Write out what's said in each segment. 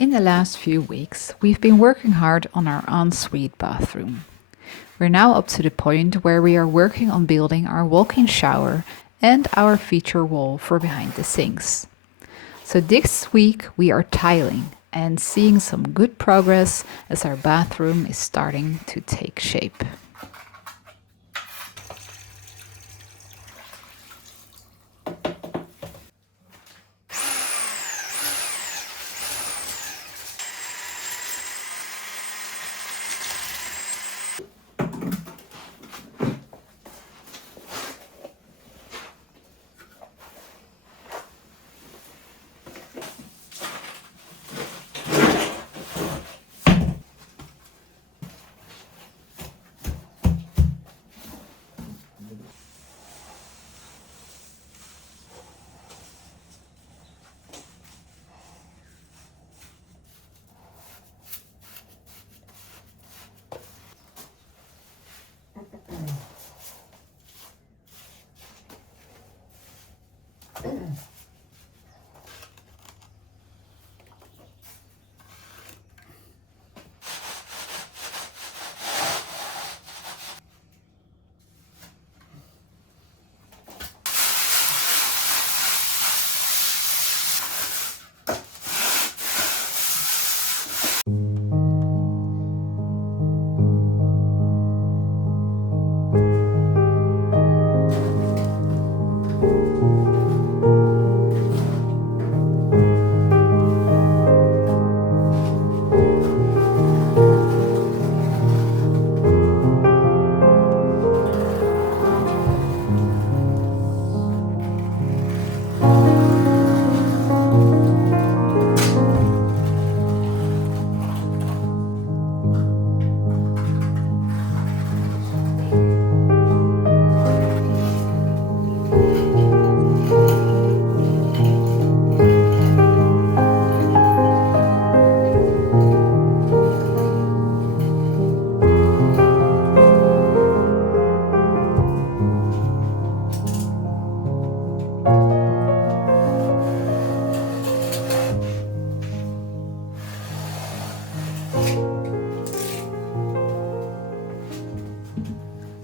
In the last few weeks, we've been working hard on our ensuite bathroom. We're now up to the point where we are working on building our walk-in shower and our feature wall for behind the sinks. So this week we are tiling and seeing some good progress as our bathroom is starting to take shape.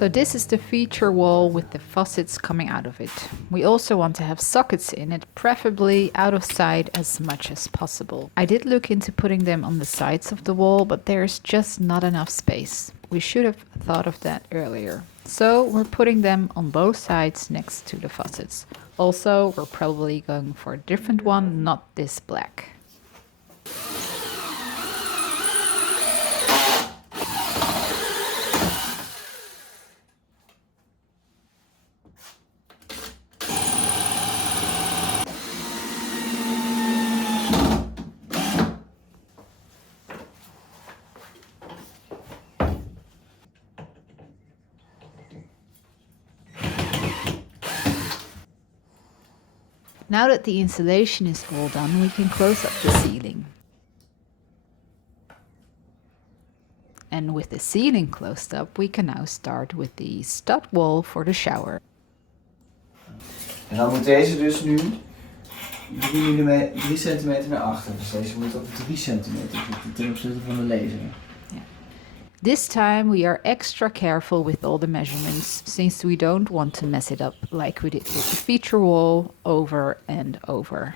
So this is the feature wall with the faucets coming out of it. We also want to have sockets in it, preferably out of sight as much as possible. I did look into putting them on the sides of the wall, but there's just not enough space. We should have thought of that earlier. So we're putting them on both sides next to the faucets. Also, we're probably going for a different one, not this black. Now that the insulation is all done, we can close up the ceiling. And with the ceiling closed up, we can now start with the stud wall for the shower. En dan moet deze dus nu 3 centimeter naar achter. Dus deze moet op 3 centimeter zitten ten opzichte van de laser. This time we are extra careful with all the measurements since we don't want to mess it up like we did with the feature wall over and over.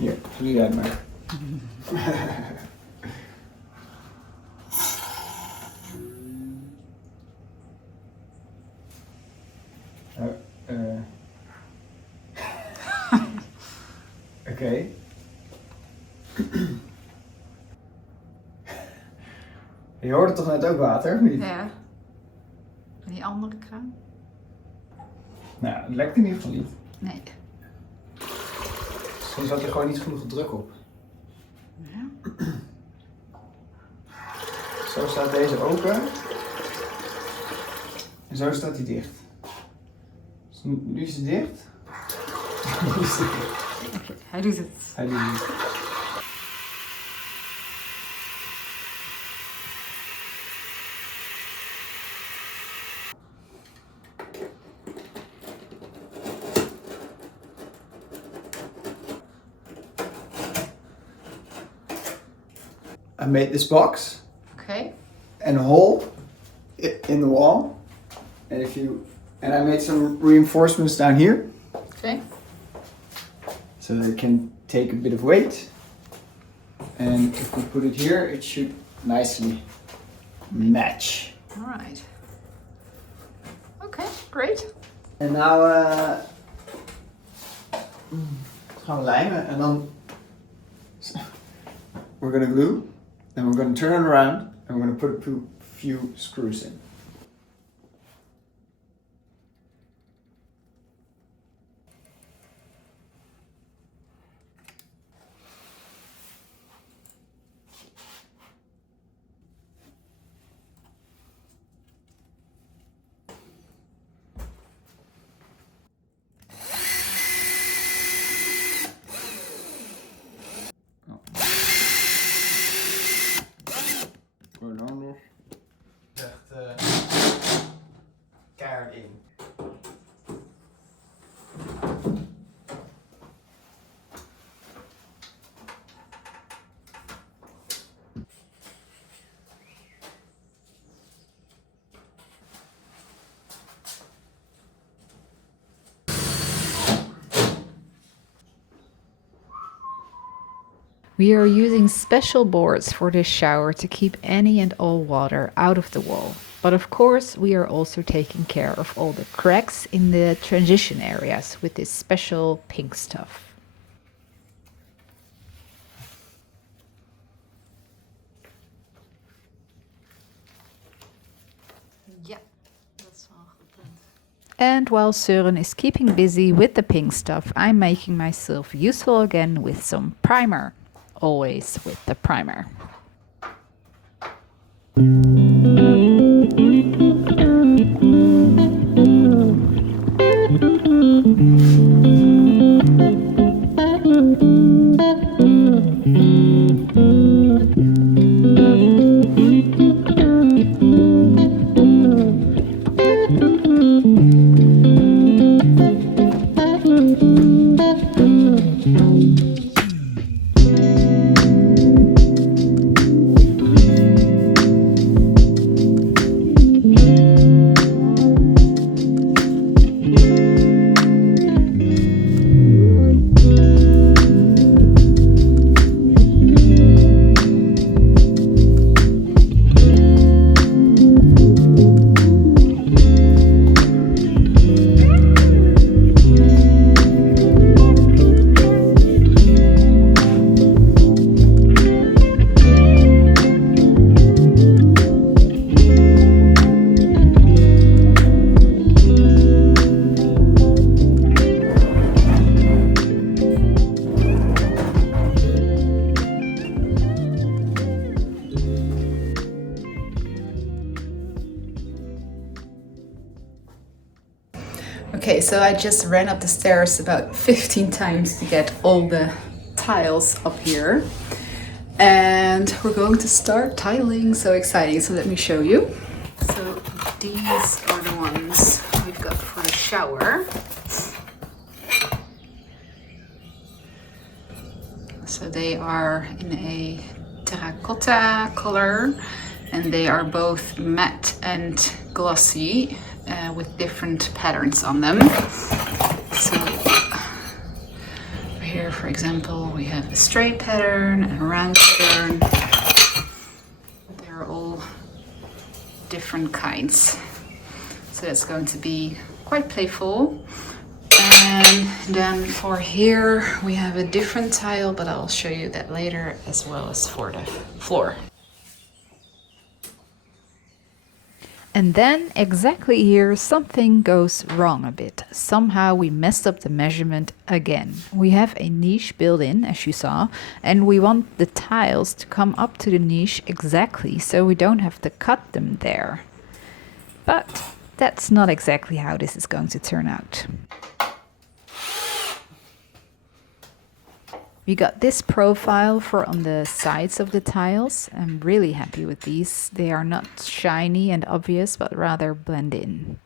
Hier, doe jij het maar. Oké. Je hoorde toch net ook water, of niet? Ja. En die andere kraan? Nou, het lekt in ieder geval niet. Nee. Misschien zat er gewoon niet genoeg druk op. Ja. Zo staat deze open. En zo staat hij dicht. Dus nu is het dicht. Nu is het dicht. Oké, hij doet het. Hij doet het. I made this box Okay. and a hole in the wall, and I made some reinforcements down here, Okay. so that it can take a bit of weight. And if we put it here, it should nicely match. All right. Okay, great. En nou gaan we lijmen en dan we're gonna glue, then we're gonna turn it around and we're gonna put a few screws in. Echt keihard in. We are using special boards for this shower to keep any and all water out of the wall. But of course, we are also taking care of all the cracks in the transition areas with this special pink stuff. Ja, dat is wel een goed punt. And while Søren is keeping busy with the pink stuff, I'm making myself useful again with some primer. Always with the primer. Okay, so I just ran up the stairs about 15 times to get all the tiles up here. And we're going to start tiling, so exciting. So let me show you. So these are the ones we've got for the shower. So they are in a terracotta color, and they are both matte and glossy with different patterns on them. So here For example, we have a straight pattern and a round pattern. They're all different kinds. So it's going to be quite playful. And then for here we have a different tile, but I'll show you that later, as well as for the floor. And then exactly here something goes wrong a bit. Somehow we messed up the measurement again. We have a niche built in, as you saw, and we want the tiles to come up to the niche exactly so we don't have to cut them there. But that's not exactly how this is going to turn out. We got this profile for on the sides of the tiles. I'm really happy with these. They are not shiny and obvious, but rather blend in.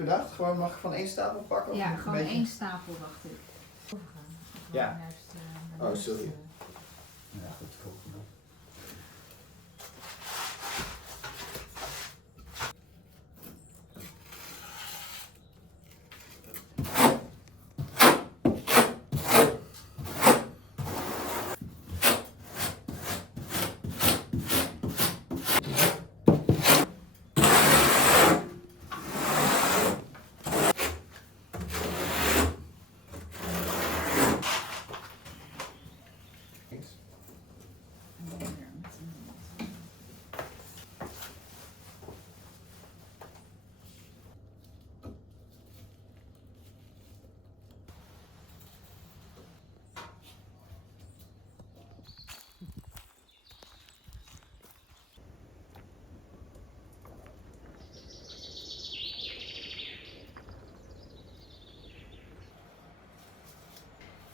Bedacht, gewoon mag van één stapel pakken? Ja, of gewoon een beetje? één stapel, wacht ik. Ja. Oh, sorry. Ja, goed, klopt.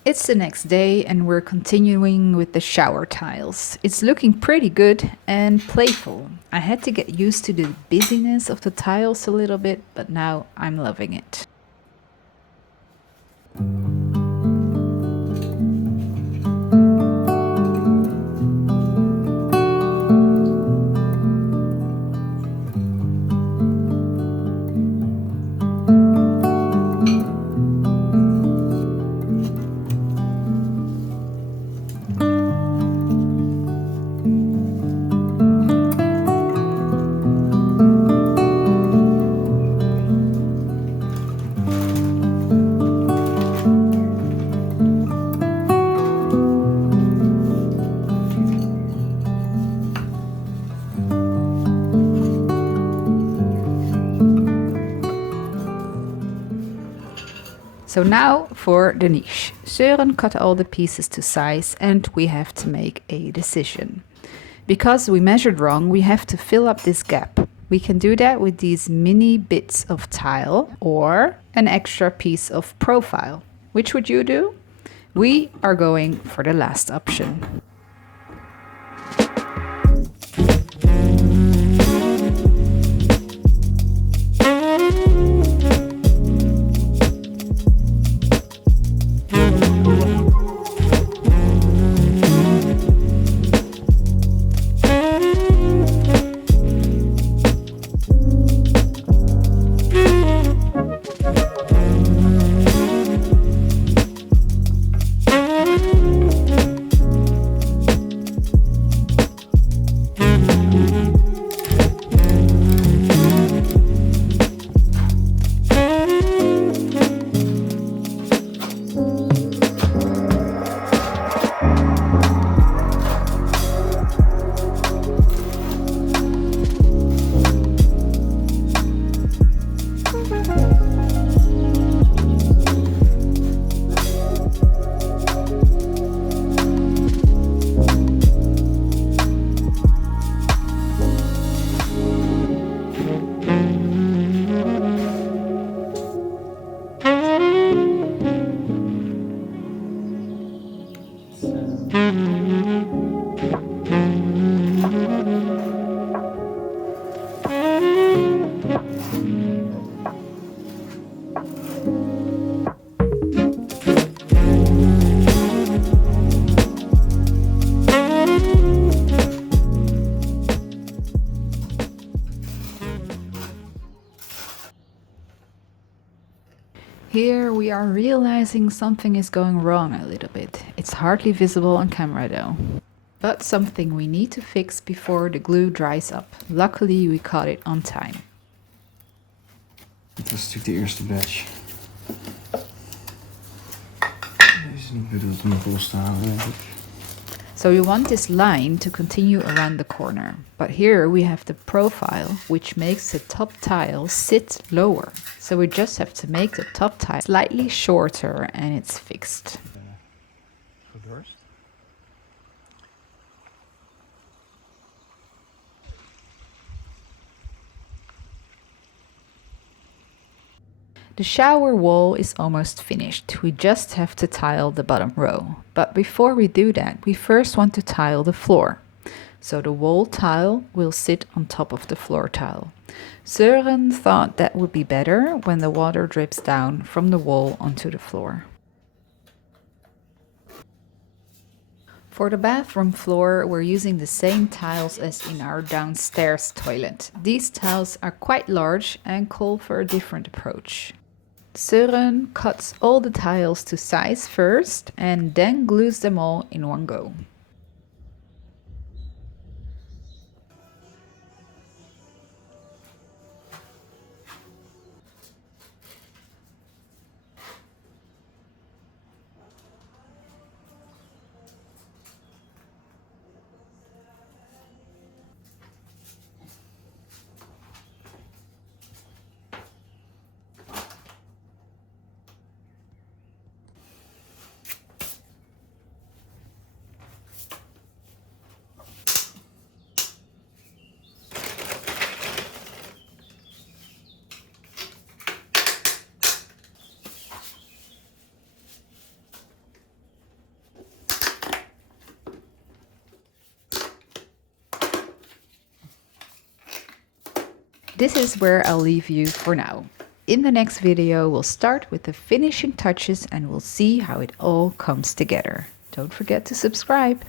It's the next day and we're continuing with the shower tiles. It's looking pretty good and playful. I had to get used to the busyness of the tiles a little bit, but now I'm loving it. So now for the niche. Søren cut all the pieces to size and we have to make a decision. Because we measured wrong, we have to fill up this gap. We can do that with these mini bits of tile or an extra piece of profile. Which would you do? We are going for the last option. We are realizing something is going wrong a little bit. It's hardly visible on camera though. But something we need to fix before the glue dries up. Luckily we caught it on time. Dit was natuurlijk de eerste batch. Deze is niet bedoeld om los te halen, denk ik. So we want this line to continue around the corner. But here we have the profile, which makes the top tile sit lower. So we just have to make the top tile slightly shorter and it's fixed. Gedorst. The shower wall is almost finished. We just have to tile the bottom row. But before we do that, we first want to tile the floor. So the wall tile will sit on top of the floor tile. Søren thought that would be better when the water drips down from the wall onto the floor. For the bathroom floor, we're using the same tiles as in our downstairs toilet. These tiles are quite large and call for a different approach. Søren cuts all the tiles to size first and then glues them all in one go. This is where I'll leave you for now. In the next video, we'll start with the finishing touches and we'll see how it all comes together. Don't forget to subscribe.